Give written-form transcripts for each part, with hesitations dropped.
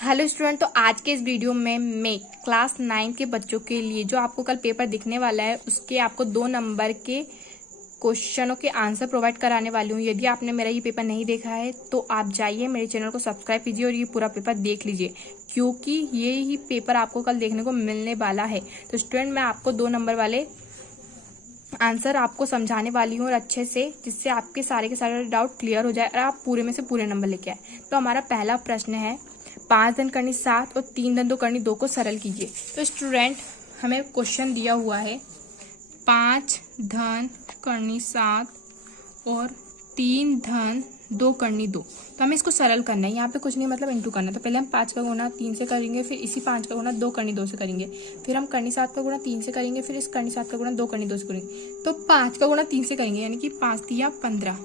Hello student, तो आज के इस वीडियो में मैं क्लास 9 के बच्चों के लिए जो आपको कल पेपर दिखने वाला है उसके आपको 2 नंबर के क्वेश्चनों के आंसर प्रोवाइड कराने वाली हूँ। यदि आपने मेरा ये पेपर नहीं देखा है तो आप जाइए मेरे चैनल को सब्सक्राइब कीजिए और ये पूरा पेपर देख लीजिए, क्योंकि ये ही पेपर आपको कल देखने को मिलने वाला है। तो स्टूडेंट, मैं आपको 2 नंबर वाले आंसर आपको समझाने वाली हूँ और अच्छे से, जिससे आपके सारे के सारे डाउट क्लियर हो जाए और आप पूरे में से पूरे नंबर लेके आए। तो हमारा पहला प्रश्न है 5 धन करनी 7 और 3 धन 2 करनी 2 को सरल कीजिए। तो स्टूडेंट, हमें क्वेश्चन दिया हुआ है 5 धन करनी 7 और 3 धन 2 करनी 2। तो हमें इसको सरल करना है, यहाँ पे कुछ नहीं मतलब इंटू करना है। तो पहले हम 5 का गुणा 3 से करेंगे, फिर इसी 5 का गुणा 2 करनी 2 से करेंगे, फिर हम करनी 7 का गुणा 3 से करेंगे, फिर इस करनी 7 का गुणा 2 करनी 2 से करेंगे। तो 5 का गुणा 3 से करेंगे, यानी कि 5 दिया 15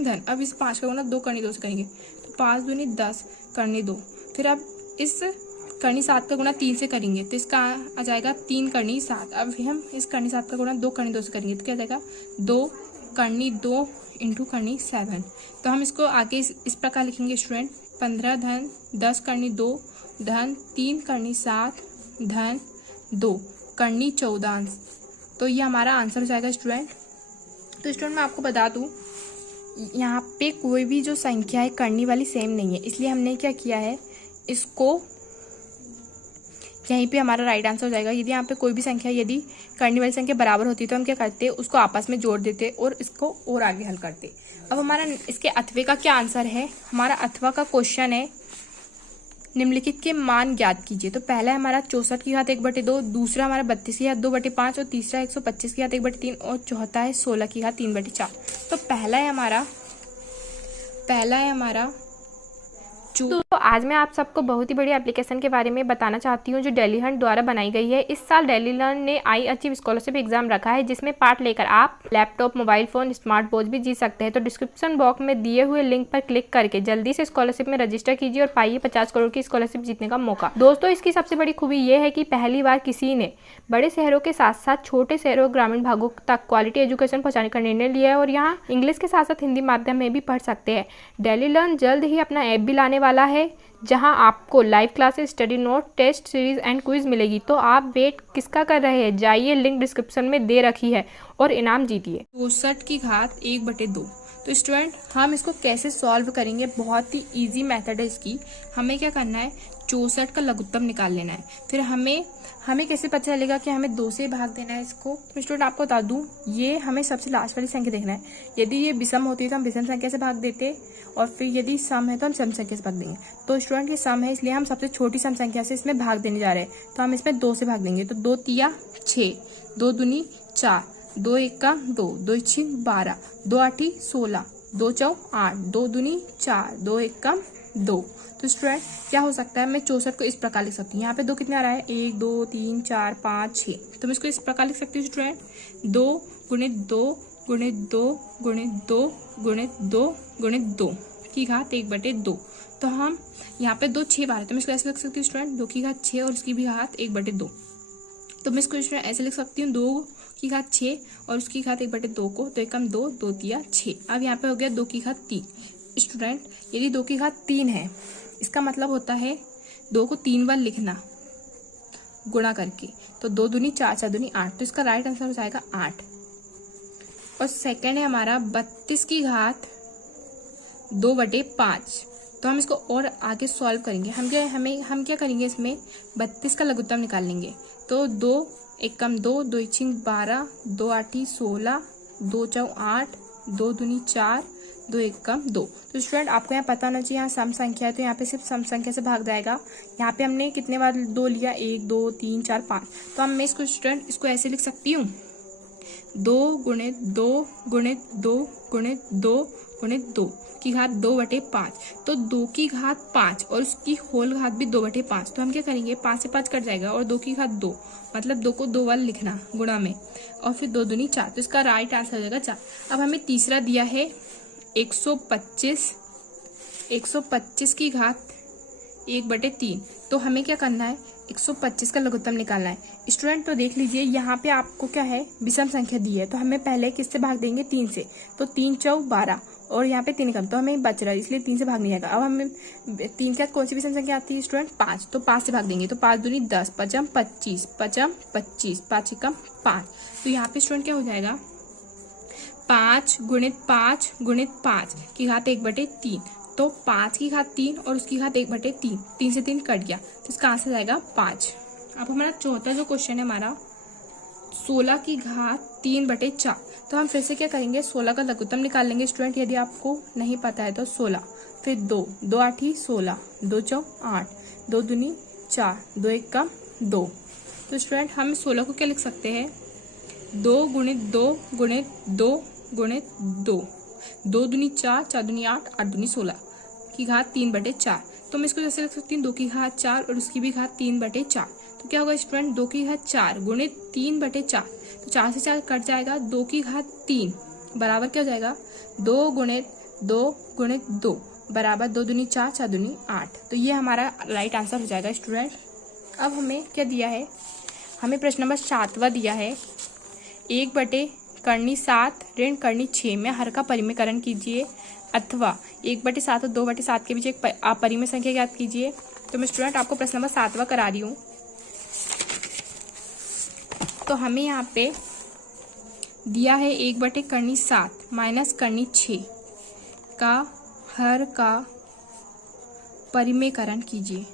धन। अब इस 5 का गुणा 2 करनी 2 से करेंगे, तो 5 दूनी 10 करनी 2। फिर अब इस करनी 7 का गुणा 3 से करेंगे, तो इसका आ जाएगा 3 करनी 7। अब हम इस करनी 7 का गुणा 2 करनी 2 से करेंगे, तो क्या आ जाएगा 2 करनी 2 इंटू करनी 7। तो हम इसको आगे इस प्रकार लिखेंगे स्टूडेंट, 15 धन 10 करनी 2 धन 3 करनी 7 धन 2 करनी 14। तो ये हमारा आंसर हो जाएगा स्टूडेंट। तो स्टूडेंट, मैं आपको बता दूं, यहाँ पे कोई भी जो संख्या है करनी वाली सेम नहीं है, इसलिए हमने क्या किया है, इसको यहीं पे हमारा राइट आंसर हो जाएगा। यदि यहाँ पे कोई भी संख्या यदि करनी वाली संख्या बराबर होती है तो हम क्या करते, उसको आपस में जोड़ देते और इसको और आगे हल करते। अब हमारा इसके अथवे का क्या आंसर है, हमारा अथवा का क्वेश्चन है निम्नलिखित के मान ज्ञात कीजिए। तो पहला है हमारा 64 की घात 1/2, दूसरा हमारा 32 की घात 2/5 और तीसरा 125 की घात 1/3 और चौथा है 16 की घात 3/4। तो पहला है हमारा तो आज मैं आप सबको बहुत ही बड़ी एप्लीकेशन के बारे में बताना चाहती हूँ जो डेली हंट द्वारा बनाई गई है। इस साल डेली लर्न ने आई अचीव स्कॉलरशिप एग्जाम रखा है, जिसमें पार्ट लेकर आप laptop, mobile phone, smart watch भी जीत सकते हैं। तो डिस्क्रिप्शन बॉक्स में दिए हुए लिंक पर क्लिक करके जल्दी से स्कॉलरशिप में रजिस्टर कीजिए और पाइए 50 करोड़ की स्कॉलरशिप जीतने का मौका। दोस्तों, इसकी सबसे बड़ी खूबी ये है कि पहली बार किसी ने बड़े शहरों के साथ साथ छोटे शहरों और ग्रामीण भागों तक क्वालिटी एजुकेशन पहुंचाने का निर्णय लिया है और यहाँ इंग्लिश के साथ साथ हिंदी माध्यम में भी पढ़ सकते हैं। डेली लर्न जल्द ही अपना ऐप भी लाने वाला है, जहां आपको live classes, study note, test series and quiz मिलेगी। तो आप वेट किसका कर रहे हैं, जाइए, लिंक डिस्क्रिप्शन में दे रखी है और इनाम जीतिए। 64 की घात 1/2। तो स्टूडेंट, हम इसको कैसे सॉल्व करेंगे, बहुत ही इजी मेथड है इसकी। हमें क्या करना है, 64 का लघुत्तम निकाल लेना है। फिर हमें कैसे पता चलेगा कि हमें 2 से भाग देना है इसको। तो स्टूडेंट, आपको बता दूं, ये हमें सबसे लास्ट वाली संख्या देखना है। यदि ये विषम होती है तो हम विषम संख्या से भाग देते, और फिर यदि सम है तो हम सम संख्या से भाग देंगे। तो स्टूडेंट, ये सम है, इसलिए हम सबसे छोटी सम संख्या से इसमें भाग देने जा रहे हैं। तो हम इसमें 2 से भाग देंगे। तो 2 तिया 6, 2 दूनी 4, 2 एक्का 2, 2 6 12, 2 8 16, 2 4 8, 2 दूनी 4, 2 एक्का 2। तो स्टूडेंट, क्या हो सकता है, मैं 64 को इस प्रकार लिख सकती हूँ। यहाँ पे 2 कितने आ रहा है, 1 2 3 4 5 6। तो मैं इसको इस प्रकार लिख सकती हूँ स्टूडेंट, 2 गुणित 2 गुणित 2 गुणित 2 गुणित 2 गुणित 2 की घात 1/2। तो हम यहाँ पे 2 6 बार है, तो मैं इसको ऐसे लिख सकती हूँ स्टूडेंट, 2 की घात 6 और इसकी भी घात 1/2। तो मैं इसको स्टूडेंट ऐसे लिख सकती हूँ, 2 की घात 6 और उसकी घात 1/2 को, तो 1 कम 2, 2 तिया 6। अब यहाँ पे हो गया 2 की घात 3। स्टूडेंट, यदि 2 की घात 3 है, इसका मतलब होता है 2 को 3 बार लिखना गुणा करके। तो 2 दूनी 4, 4 दूनी 8। तो इसका राइट आंसर हो जाएगा 8। और सेकंड है हमारा 32 की घात 2/5। तो हम इसको और आगे सॉल्व करेंगे। हम क्या करेंगे, इसमें 32 का लघुत्तम निकाल लेंगे। तो 2 1 कम 2, 2 6 12, 2 8 16, 2 4 8, 2 दूनी 4, 2 1 कम 2। तो स्टूडेंट, आपको यहाँ पता होना चाहिए, यहाँ सम संख्या है तो यहाँ पे सिर्फ सम संख्या से भाग जाएगा। यहाँ पे हमने कितने बार 2 लिया, 1 2 3 4 5। तो हम मैं इसको स्टूडेंट इसको ऐसे लिख सकती हूँ, 2 गुणित 2 गुणित 2 गुणित 2 गुणित 2 की घात 2/5। तो 2 की घात 5 और उसकी होल घात भी 2/5। तो हम क्या करेंगे, 5 से 5 कट जाएगा और 2 की घात 2, मतलब 2 को 2 बार लिखना गुणा में, और फिर 2 दूनी 4। तो इसका राइट आंसर हो जाएगा 4। अब हमें तीसरा दिया है 125 की घात 1/3। तो हमें क्या करना है, 125 का लघुत्तम निकालना है। स्टूडेंट, तो देख लीजिए, यहाँ पे आपको क्या है, विषम संख्या दी है, तो हमें पहले किससे भाग देंगे, 3 से। तो 3 4 12 और यहाँ पे 3 कम, तो हमें बच रहा है, इसलिए 3 से भाग नहीं जाएगा। अब हमें 3 के साथ कौन सी विषम संख्या आती है स्टूडेंट? 5, तो 5 से भाग देंगे, तो 5 दूनी 10, 5 25, 5 5 कम 5। तो यहाँ पे स्टूडेंट क्या हो जाएगा? 5 गुणित 5 की घात 1/3, तो 5 की घात 3 और उसकी घात 1/3, 3 से 3 कट गया, तो इसका आंसर जाएगा 5। अब हमारा चौथा जो क्वेश्चन है हमारा 16 की घात 3/4, तो हम फिर से क्या करेंगे? 16 का लघुत्तम निकाल लेंगे स्टूडेंट, यदि आपको नहीं पता है तो 16, फिर 2, 2 8 16, 2 4 8, 2 दूनी 4, 2 1 का 2। तो स्टूडेंट हम 16 को क्या लिख सकते हैं? 2 गुणित 2 गुणित 2 गुणित 2, 2 दूनी 4, 4 दूनी 8, 8 दूनी 16 की घात 3/4। तो मैं इसको जैसे लिख सकती हूँ 2 की घात 4 और उसकी भी घात 3/4। तो क्या होगा स्टूडेंट? 2 की घात 4 गुणित 3/4, तो 4 से 4 कट जाएगा, 2 की घात 3 बराबर क्या हो जाएगा? 2 गुणित 2 गुणित 2 बराबर 2 दूनी 4, 4 दूनी 8। तो ये हमारा राइट आंसर हो जाएगा स्टूडेंट। अब हमें क्या दिया है? हमें प्रश्न नंबर 7वां दिया है, 1/7 ऋण करनी 6 में हर का परिमेयकरण कीजिए, अथवा 1/7 और 2/7 के बीच एक अपरिमेय संख्या ज्ञात कीजिए। तो मैं स्टूडेंट आपको प्रश्न नंबर 7वां करा रही हूँ। तो हमें यहाँ पे दिया है 1/7 माइनस करनी 6 का हर का परिमेयकरण कीजिए,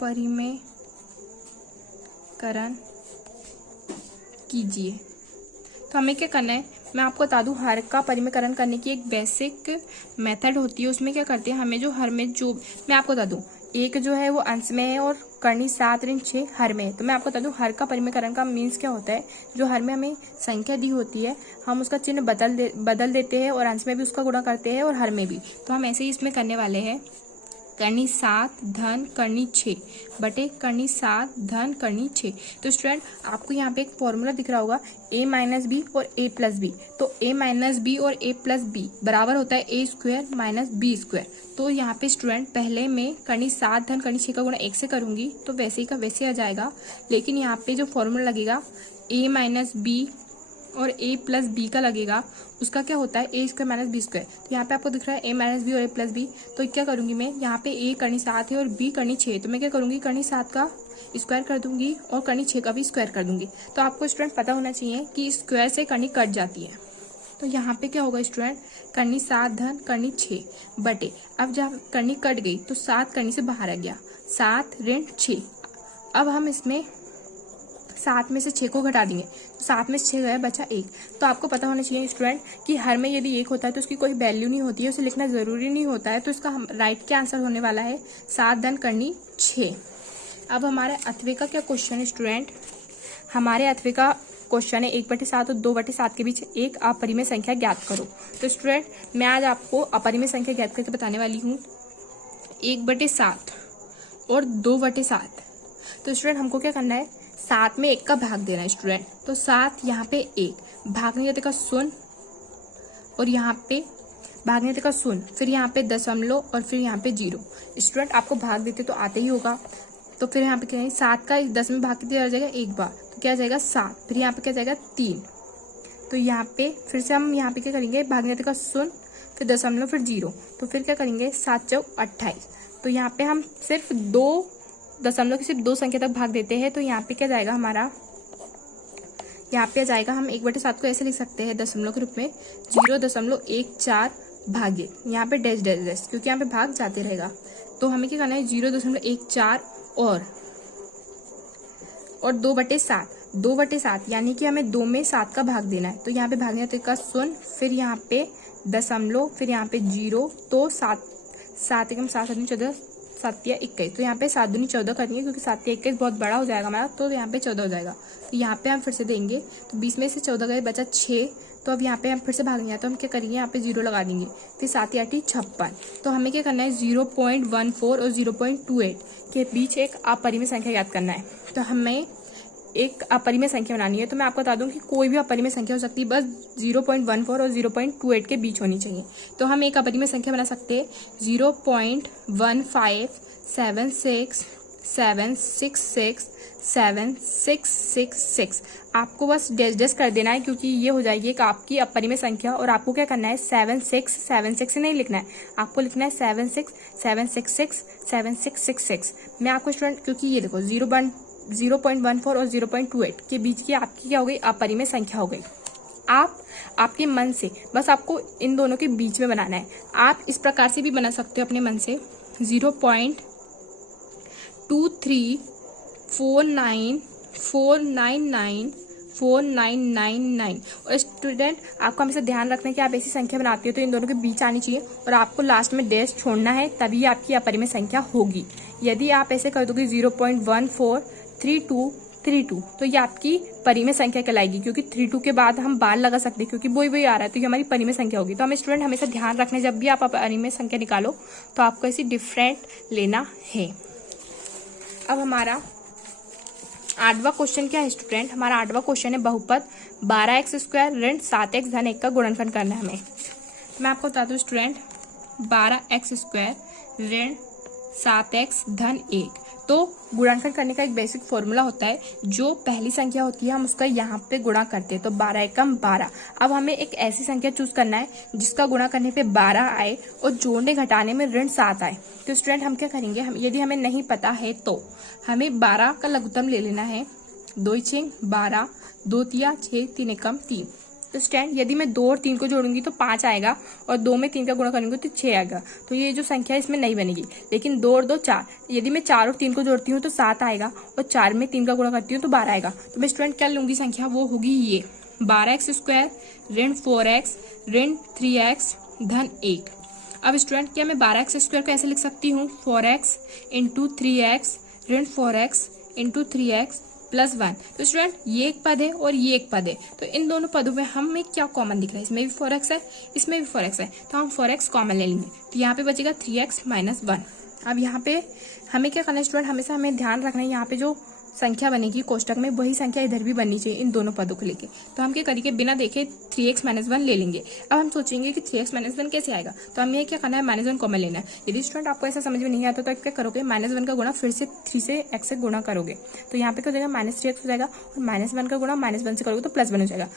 परिमेयकरण कीजिए। तो हमें क्या करना है? मैं आपको बता दूं, हर का परिमेयकरण करने की एक बेसिक मेथड होती है। उसमें क्या करते हैं, हमें जो हर में जो, मैं आपको बता दूं, एक जो है वो अंश में है और करनी 7 ऋण 6 हर में है। तो मैं आपको बता दूं, हर का परिमेयकरण का मीन्स क्या होता है? जो हर में हमें संख्या दी होती है, हम उसका चिन्ह बदल देते हैं और अंश में भी उसका गुणा करते हैं और हर में भी। तो हम ऐसे ही इसमें करने वाले हैं, करनी 7 धन करनी 6 बटे करनी 7 धन करनी 6। तो स्टूडेंट आपको यहाँ पे एक फॉर्मूला दिख रहा होगा, a माइनस बी और a प्लस बी। तो a माइनस बी और a प्लस बी बराबर होता है a square minus b square. तो यहाँ पे स्टूडेंट पहले मैं करनी 7 धन करनी 6 का गुणा 1 से करूंगी, तो वैसे ही का वैसे आ जाएगा। लेकिन यहाँ पे जो फॉर्मूला लगेगा a माइनस बी और a प्लस बी का लगेगा, उसका क्या होता है? a square minus b square. तो यहाँ पे आपको दिख रहा है a माइनस बी और a प्लस बी। तो क्या करूंगी मैं? यहाँ पे a करनी 7 है और b करनी 6, तो मैं क्या करूंगी? करनी 7 का स्क्वायर कर दूंगी और करनी 6 का भी स्क्वायर कर दूंगी। तो आपको स्टूडेंट पता होना चाहिए कि स्क्वायर से करनी कट जाती है। तो यहाँ पे क्या होगा स्टूडेंट? करनी 7 धन करनी 6 बटे, अब जब करनी कट गई तो 7 करनी से बाहर आ गया, 7 ऋण 6। अब हम इसमें 7 में से 6 को घटा देंगे, तो 7 में से 6 गया, बचा 1। तो आपको पता होना चाहिए स्टूडेंट कि हर में यदि 1 होता है तो उसकी कोई वैल्यू नहीं होती है, उसे लिखना ज़रूरी नहीं होता है। तो इसका राइट क्या आंसर होने वाला है? 7 धन करनी 6। अब हमारे अथवे का क्या क्वेश्चन है स्टूडेंट? हमारे अथवे का क्वेश्चन है 1/7 और 2/7 के बीच एक अपरिमेय संख्या ज्ञात करो। तो स्टूडेंट मैं आज आपको अपरिमेय संख्या ज्ञात करके बताने वाली हूँ, 1/7 और 2/7। तो स्टूडेंट हमको क्या करना है? 7 में 1 का भाग देना है स्टूडेंट। तो 7 यहाँ पे 1 भागने जाते का 0 और यहाँ पे भागने जाते का 0, फिर यहाँ पे दशमलव और फिर यहाँ पे 0। स्टूडेंट आपको भाग देते तो आते ही होगा। तो फिर यहाँ पे क्या है? 7 का 10 में भाग कितनी बार जाएगा? 1 बार, तो क्या जाएगा? 7। फिर यहाँ पे क्या जाएगा? 3। तो यहाँ पे फिर से हम यहाँ पे क्या करेंगे? भागने जाते का 0, फिर दशमलव, फिर 0। तो फिर क्या करेंगे? 7 चौक 28। तो यहाँ पे हम सिर्फ 2 दशमलव की सिर्फ 2 संख्या तक भाग देते हैं। तो यहाँ पे क्या जाएगा हमारा? यहाँ पे जाएगा, हम 1/7 को ऐसे लिख सकते हैं दशमलव के रूप में, 0.14 भाग्य, यहाँ पे डैश डैश डैश, क्योंकि यहाँ पे भाग जाते रहेगा। तो हमें क्या करना है? 0.14 और 2/7, 2/7 यानी कि हमें 2 में 7 का भाग देना है। तो यहाँ पे भागने का 0, फिर यहाँ पे दशमलव, फिर यहाँ पे 0। तो 7 एकम 7 7 14, 7 या 21। तो यहाँ पे 7 दूनी 14 करनी है, क्योंकि 7 या 21 बहुत बड़ा हो जाएगा हमारा, तो यहाँ पे 14 हो जाएगा। तो यहाँ पे हम फिर से देंगे, तो 20 में से 14 गए, बचा 6। तो अब यहाँ पे हम फिर से भागेंगे, तो हम क्या करेंगे? यहाँ पे 0 लगा देंगे, फिर 7 या 8 56। तो हमें क्या करना है? 0.14 और 0.28 के बीच एक अपरिमेय संख्या ज्ञात करना है। तो हमें एक अपरिमेय संख्या बनानी है। तो मैं आपको बता दूं कि कोई भी अपरिमेय संख्या हो सकती है, बस 0.14 और 0.28 के बीच होनी चाहिए। तो हम एक अपरिमेय संख्या बना सकते हैं, 0.1576 766 आपको बस डैश कर देना है, क्योंकि ये हो जाएगी एक आपकी अपरिमेय संख्या। और आपको क्या करना है, 7676 से नहीं लिखना है, आपको लिखना है 76766 मैं आपको स्टूडेंट, क्योंकि ये देखो 0.14 और 0.28 के बीच की आपकी क्या हो गई, अपरिमेय संख्या हो गई। आप आपके मन से बस आपको इन दोनों के बीच में बनाना है। आप इस प्रकार से भी बना सकते हो अपने मन से 0.234994999 और स्टूडेंट आपको हमेशा ध्यान रखना है कि आप ऐसी संख्या बनाते हो तो इन दोनों के बीच आनी चाहिए और आपको लास्ट में डैश छोड़ना है, तभी आपकी अपरिमेय संख्या होगी। यदि आप ऐसे कर दोगे 0.143232 तो ये आपकी परिमेय संख्या कहलाएगी, क्योंकि 32 के बाद हम बार लगा सकते हैं, क्योंकि वही आ रहा है, तो ये हमारी परिमेय संख्या होगी। तो हमें स्टूडेंट हमेशा ध्यान रखना है, जब भी आप परिमेय संख्या निकालो तो आपको ऐसी डिफरेंट लेना है। अब हमारा 8वां क्वेश्चन क्या है स्टूडेंट, हमारा 8वां क्वेश्चन है बहुपद 12x² ऋण 7x धन 1 का गुणनखंड करना है हमें। मैं आपको बता दूं स्टूडेंट, 12x² ऋण 7x धन 1, तो गुणनखंड करने का एक बेसिक फॉर्मूला होता है, जो पहली संख्या होती है हम उसका यहाँ पे गुणा करते हैं, तो 12 एकम 12। अब हमें एक ऐसी संख्या चूज करना है जिसका गुणा करने पे 12 आए और जोड़ने घटाने में ऋण 7 आए। तो स्टूडेंट हम क्या करेंगे, यदि हमें नहीं पता है तो हमें 12 का लघुत्तम ले लेना है, 2 6 12, 2 तिया 6, 3 एकम 3। तो स्टूडेंट यदि मैं 2 और 3 को जोड़ूंगी तो 5 आएगा और 2 में 3 का गुणा करूंगी तो 6 आएगा, तो ये जो संख्या है इसमें नहीं बनेगी। लेकिन 2 और 2 4, यदि मैं 4 और 3 को जोड़ती हूँ तो 7 आएगा और 4 में 3 का गुणा करती हूँ तो 12 आएगा। तो मैं स्टूडेंट क्या लूंगी संख्या, वो होगी ये 12x² ऋण 4x ऋण 3x धन 1। अब स्टूडेंट क्या मैं 12x² को ऐसे लिख सकती हूँ, 4x इंटू 3x ऋण 4x इंटू 3x प्लस 1। तो स्टूडेंट ये एक पद है और ये एक पद है, तो इन दोनों पदों में हमें क्या कॉमन दिख रहा है, इसमें भी 4x है, इसमें भी 4x है, तो हम 4x कॉमन ले लेंगे, तो यहाँ पे बचेगा 3x माइनस 1। अब यहाँ पे हमें क्या करना है स्टूडेंट, हमेशा हमें ध्यान रखना है यहाँ पे जो संख्या बनेगी कोष्टक में वही संख्या इधर भी बननी चाहिए इन दोनों पदों को लेके। तो हम क्या करेंगे, बिना देखे 3x माइनस 1 ले लेंगे। अब हम सोचेंगे कि 3x माइनस 1 कैसे आएगा, तो हमें क्या करना है, -1 कॉमन लेना है। यदि स्टूडेंट आपको ऐसा समझ में नहीं आता तो आप क्या करोगे, -1 का गुणा फिर से 3 से x से गुणा करोगे, तो यहाँ पे क्या हो जाएगा, -3x हो जाएगा और -1 का गुणा -1 से करोगे तो +1 हो जाएगा।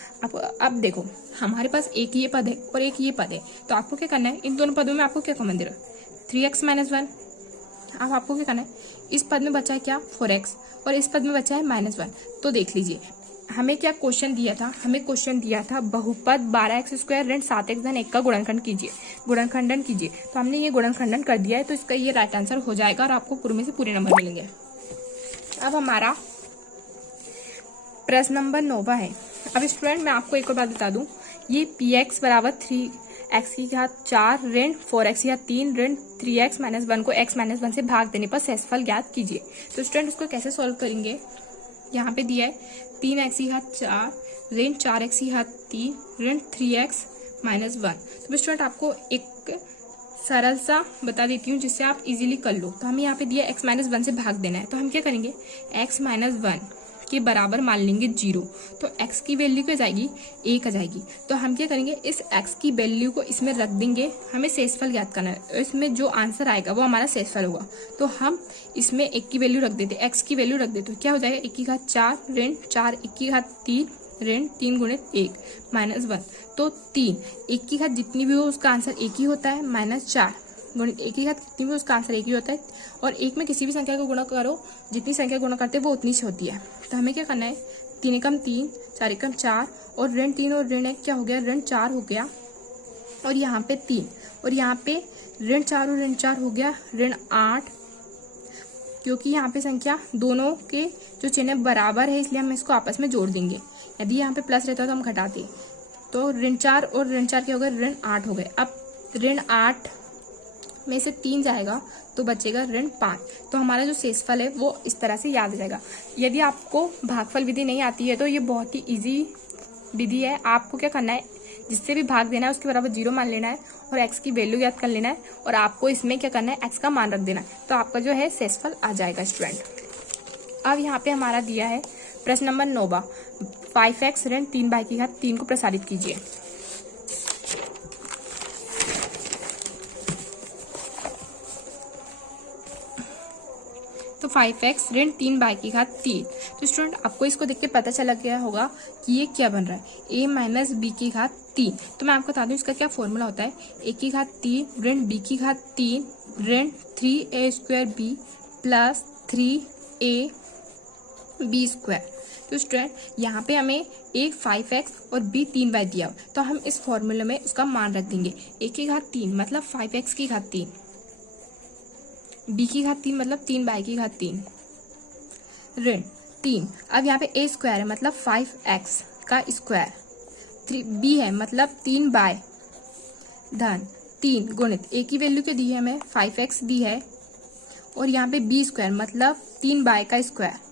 अब देखो हमारे पास एक ये पद है और एक ये पद है, तो आपको क्या करना है, इन दोनों पदों में आपको क्या कॉमन दे रहा है, 3x माइनस 1। अब आपको क्या करना है, इस पद में बचा है क्या, 4x और इस पद में बचा है -1। तो देख लीजिए हमें क्या क्वेश्चन दिया था, हमें क्वेश्चन दिया था बहुपद 12x² ऋण 7x धन 1 का गुणनखंडन कीजिए। तो हमने ये गुणनखंडन कर दिया है, तो इसका ये राइट आंसर हो जाएगा और आपको पूरे में से पूरे नंबर मिलेंगे। अब हमारा प्रश्न नंबर 9 है। अब स्टूडेंट मैं आपको एक और बात बता दूं, ये px बराबर 3x की घात 4 ऋण 4x की घात 3 ऋण 3x माइनस 1 को x माइनस 1 से भाग देने पर शेषफल ज्ञात कीजिए। तो स्टूडेंट उसको कैसे सॉल्व करेंगे, यहाँ पे दिया है 3x की घात 4 ऋण 4x की घात 3 ऋण 3x माइनस 1। तो स्टूडेंट आपको एक सरल सा बता देती हूँ जिससे आप इजीली कर लो। तो हमें यहाँ पे दिया x माइनस 1 से भाग देना है, तो हम क्या करेंगे, x माइनस 1 के बराबर मान लेंगे 0, तो x की वैल्यू क्या जाएगी, 1 आ जाएगी। तो हम क्या करेंगे, इस x की वैल्यू को इसमें रख देंगे, हमें शेषफल ज्ञात करना है, इसमें जो आंसर आएगा वो हमारा शेषफल होगा। तो हम इसमें 1 की वैल्यू रख देते, x की वैल्यू रख देते, तो क्या हो जाएगा, 1 की घात 4 ऋण 4 1 की घात 3 ऋण 3 गुणित 1 माइनस 1। तो 3 1 की घात जितनी भी हो उसका आंसर 1 ही होता है, माइनस 4 गुणित 1 की घात कितनी भी उसका आंसर 1 ही होता है, और 1 में किसी भी संख्या को गुणा करो, जितनी संख्या गुणा करते हैं वो उतनी सी होती है। तो हमें क्या करना है, 3 एकम 3 4 एकम 4 और ऋण 3 और ऋण 1 क्या हो गया, ऋण 4 हो गया, और यहाँ पे 3 और यहाँ पे ऋण 4 और ऋण 4 हो गया ऋण 8, क्योंकि यहाँ पे संख्या दोनों के जो चिन्ह बराबर है इसलिए हम इसको आपस में जोड़ देंगे। यदि यहाँ पे प्लस रहता तो हम घटाते, तो ऋण 4 और ऋण 4 क्या हो गए, ऋण 8 हो गए। अब ऋण 8 में से 3 जाएगा तो बचेगा ऋण 5। तो हमारा जो शेषफल है वो इस तरह से याद आ जाएगा। यदि आपको भागफल विधि नहीं आती है तो ये बहुत ही इजी विधि है। आपको क्या करना है, जिससे भी भाग देना है उसके बराबर 0 मान लेना है और x की वैल्यू याद कर लेना है, और आपको इसमें क्या करना है, x का मान रख देना है, तो आपका जो है शेषफल आ जाएगा स्टूडेंट। अब यहाँ पे हमारा दिया है प्रश्न नंबर 9 5x ऋण 3 की घात 3 को प्रसारित कीजिए। तो 5x ऋण 3 बाई की घात 3। तो स्टूडेंट आपको इसको देख के पता चला गया होगा कि ये क्या बन रहा है, a माइनस बी की घात 3। तो मैं आपको बता दूं इसका क्या फॉर्मूला होता है, a की घात 3 ऋण b की घात 3 ऋण 3a square b plus 3a b square. तो स्टूडेंट यहाँ पे हमें a 5x और b 3 बाई दिया, तो हम इस फॉर्मूले में उसका मान रख देंगे। a की घात 3 मतलब 5x की घात 3, b की घात 3 मतलब 3 बाई की घात 3 ऋण 3। अब यहाँ पे a स्क्वायर है मतलब 5x का स्क्वायर, 3b है मतलब 3 बाय धन 3 गुणित a की वैल्यू क्या दी है हमें 5x दी है, और यहाँ पे b स्क्वायर मतलब 3 बाय का स्क्वायर।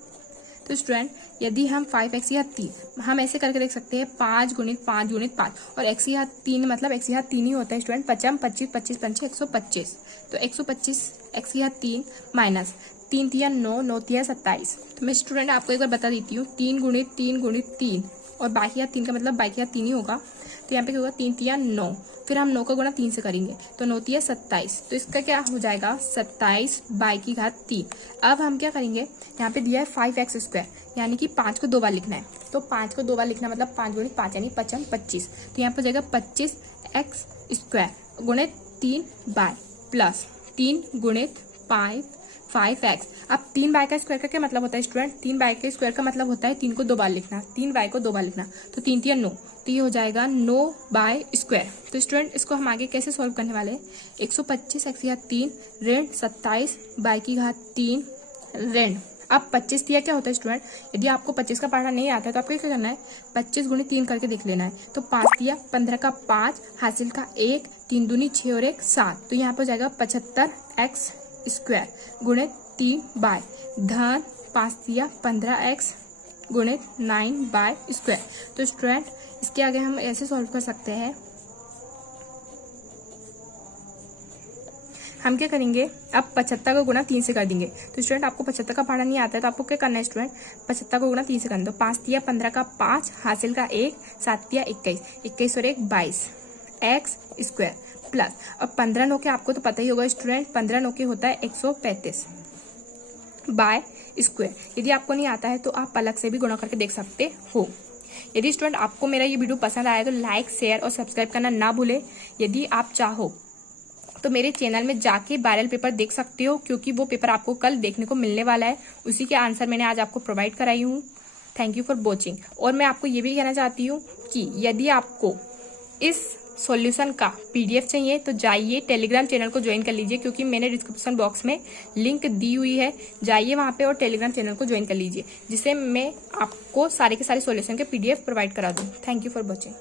तो स्टूडेंट यदि हम 5x या 3 हम ऐसे करके देख सकते हैं 5 गुणित 5 गुणित 5, और x की घात 3 मतलब x की घात 3 ही होता है स्टूडेंट, 5 25 25 5 125। तो 125 x की घात 3 माइनस 3 तिया 9 9 तिया 27। तो मैं स्टूडेंट आपको एक बार बता देती हूँ, 3 गुणित 3 और बाई की घात 3 का मतलब बाई की घात 3 ही होगा। तो यहाँ पे क्या होगा 3 तिया 9, फिर हम 9 का गुणा 3 से करेंगे तो 9 तिया 27। तो इसका क्या हो जाएगा 27 बाई की घात 3। अब हम क्या करेंगे, यहाँ पे दिया है 5x स्क्वायर यानी कि 5 को 2 बार लिखना है, तो 5 को 2 बार लिखना मतलब 5 गुणित 5 यानी 5 25। तो यहाँ पर जाएगा 25x स्क्वायर गुणित 3 बाय प्लस 3 गुणित 5x। अब 3 बाय का स्क्वायर का क्या मतलब होता है स्टूडेंट, 3 बाय के स्क्वायर का मतलब होता है 3 को 2 बार लिखना, 3 बाय को 2 बार लिखना। तो 3 तिया 9, तो ये हो जाएगा 9 बाय स्क्वायर। तो स्टूडेंट इसको हम आगे कैसे सॉल्व करने वाले हैं, 125 x की घात 3 ऋण 27 बाय की घात 3 ऋण। अब 25 दिया क्या होता है स्टूडेंट, यदि आपको 25 का पढ़ना नहीं आता है तो आपको क्या करना है 25 गुणित 3 करके देख लेना है। तो 5 दिया 15 का 5 हासिल का 1 3 दूनी 6 और 1 7। तो यहाँ पर जाएगा 75x स्क्वायर गुणित 3 बाय धन 5 दिया 15x गुणित 9 बाय स्क्वायर। तो स्टूडेंट इसके आगे हम ऐसे सॉल्व कर सकते हैं, हम क्या करेंगे अब 75 का गुणा 3 से कर देंगे। तो स्टूडेंट आपको 75 का पढ़ना नहीं आता है तो आपको क्या करना है स्टूडेंट, 75 को गुणा 3 से करना। तो 5 दिया 15 का 5 हासिल का 1 7 दिया 21 21 और 1 22 x स्क्वायर प्लस, अब 15 9 के आपको तो पता ही होगा स्टूडेंट, 15 9 के होता है 135 बाय स्क्वायर। यदि आपको नहीं आता है तो आप अलग से भी गुणा करके देख सकते हो। यदि स्टूडेंट आपको मेरा ये वीडियो पसंद आया तो लाइक शेयर और सब्सक्राइब करना ना भूले। यदि आप चाहो तो मेरे चैनल में जाके वायरल पेपर देख सकते हो, क्योंकि वो पेपर आपको कल देखने को मिलने वाला है, उसी के आंसर मैंने आज आपको प्रोवाइड कराई हूँ। Thank you for watching. और मैं आपको ये भी कहना चाहती हूँ कि यदि आपको इस सॉल्यूशन का PDF चाहिए तो जाइए टेलीग्राम चैनल को ज्वाइन कर लीजिए, क्योंकि मैंने डिस्क्रिप्शन बॉक्स में लिंक दी हुई है, जाइए वहाँ पे और टेलीग्राम चैनल को ज्वाइन कर लीजिए, जिससे मैं आपको सारे के सारे सॉल्यूशन के PDF प्रोवाइड करा दूँ। Thank you for watching.